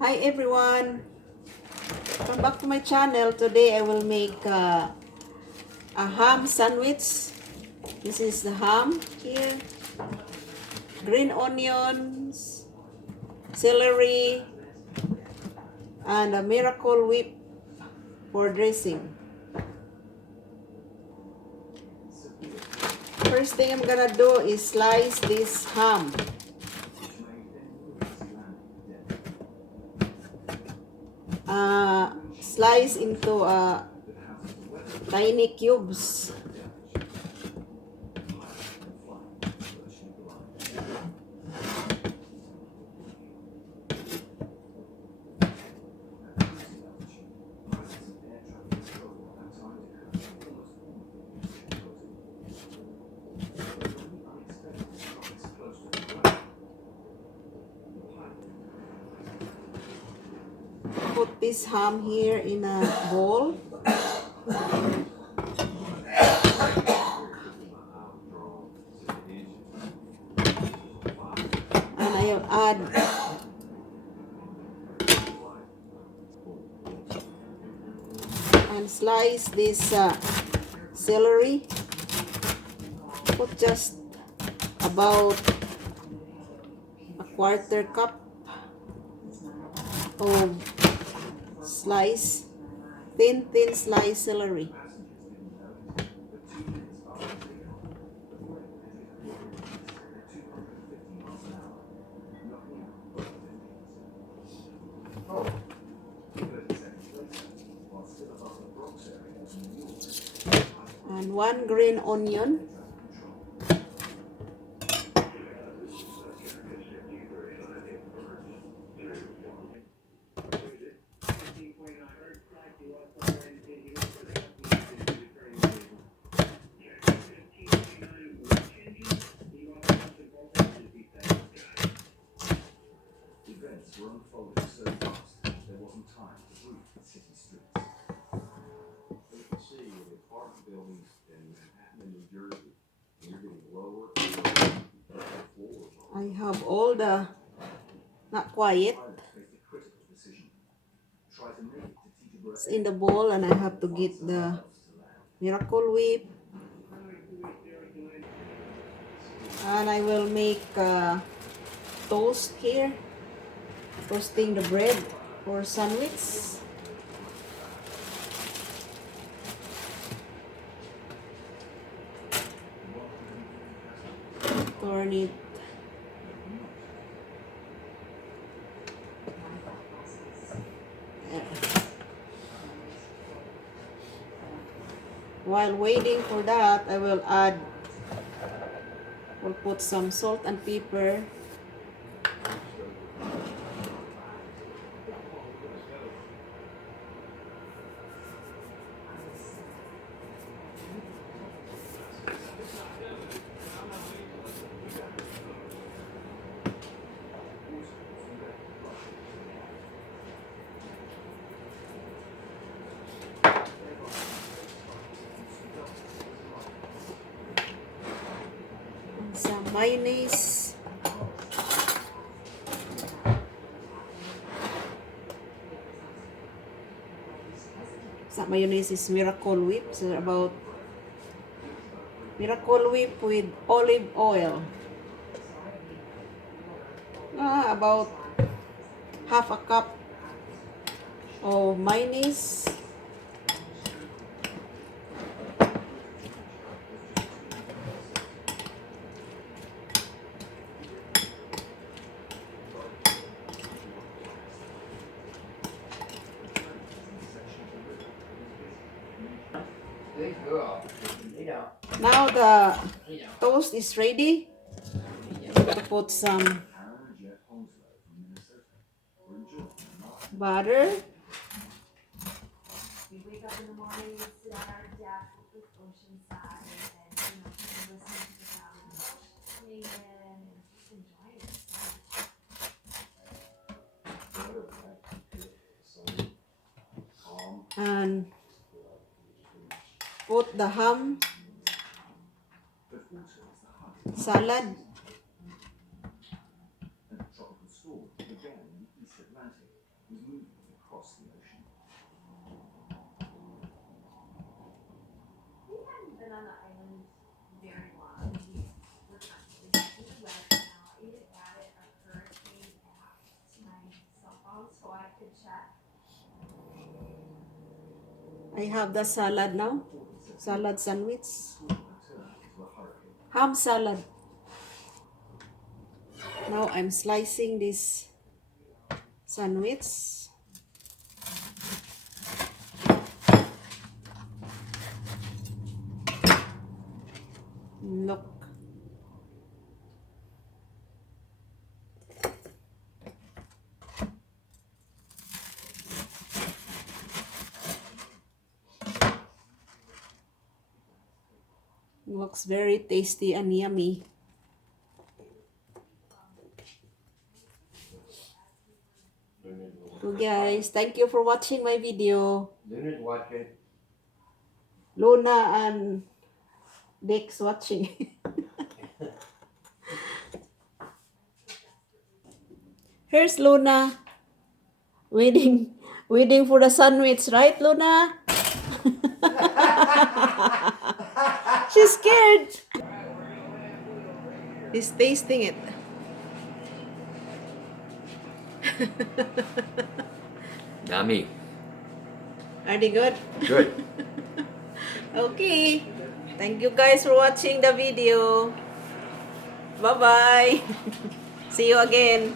Hi everyone, welcome back to my channel. Today I will make a ham sandwich. This is the ham here, green onions, celery, and a Miracle Whip for dressing. First thing I'm gonna do is slice this ham. Slice into tiny cubes. Put this ham here in a bowl. And I'll add and slice this celery. Put just about a quarter cup of thin slice celery. And one green onion. Were unfolding so fast there wasn't time to breathe the city streets. You can see the apartment buildings in Manhattan and New Jersey, and you're getting lower and lower. I have all the not quiet. It's in the bowl, and I have to get the Miracle Whip. And I will make toast here. Toasting the bread for sandwich. Turn it. While waiting for that, will put some salt and pepper. Some mayonnaise. Some mayonnaise is Miracle Whip. So about Miracle Whip with olive oil. About half a cup of mayonnaise. Now the toast is ready. To put some butter. We wake up in the morning, sit on our deck with Oceanside, and listen to the sound of the ocean coming in, and just enjoy it. And put the ham salad. was moving across the ocean. We haven't been on the island very long. We're constantly in the west now. I even added a hurricane app to my cell phone so I could check. I have the salad now. Salad sandwich. Ham salad. Now I'm slicing this sandwich. Look. Looks very tasty and yummy. So guys, thank you for watching my video. Leonard watching. Luna and Dick's watching. Here's Luna. Waiting for the sandwich, right, Luna? She's scared. He's tasting it. Yummy. Are they good? Good. Okay. Thank you guys for watching the video. Bye-bye. See you again.